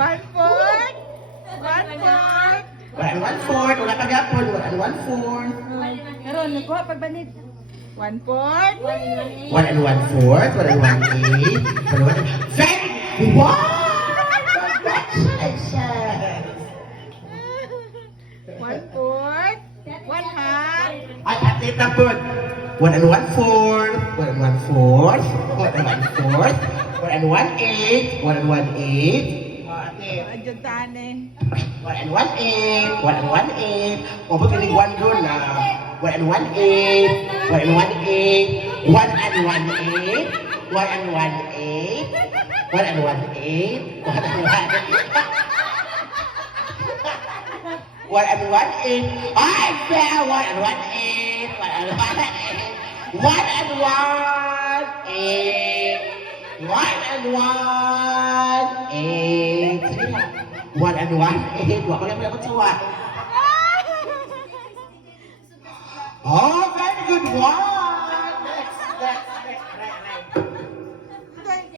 1/4. 1/4. 1/4. Wala ka gapon. 1/4. Karon nakuha pagbanid. 1/4. 1 and 1/4. 1 and 1/8. 1 and 1. Very wow! Congratulations! 1/4. 1/2. Ay, ate tapon. 1 and 1/4. 1 and 1/4. 1 and 1/4. 1 and 1/8. 1 and 1/8. Ate. Adyan tane. 1 and 1/8. 1 and 1/8. O, ba't kinig 1 doon na? 1 and 1/8. 1 and 1/8. 1 and 1/8. 1 and 1/8. 1 and 1/8. 1 and 1/8. 1 and 1/8. I fell 1 and 1/8. 1 and 1/8. 1 and 1/8. 1 and 1/8. 1 and 1/8. Wala ko lang pala magsawa. Oh, very good one.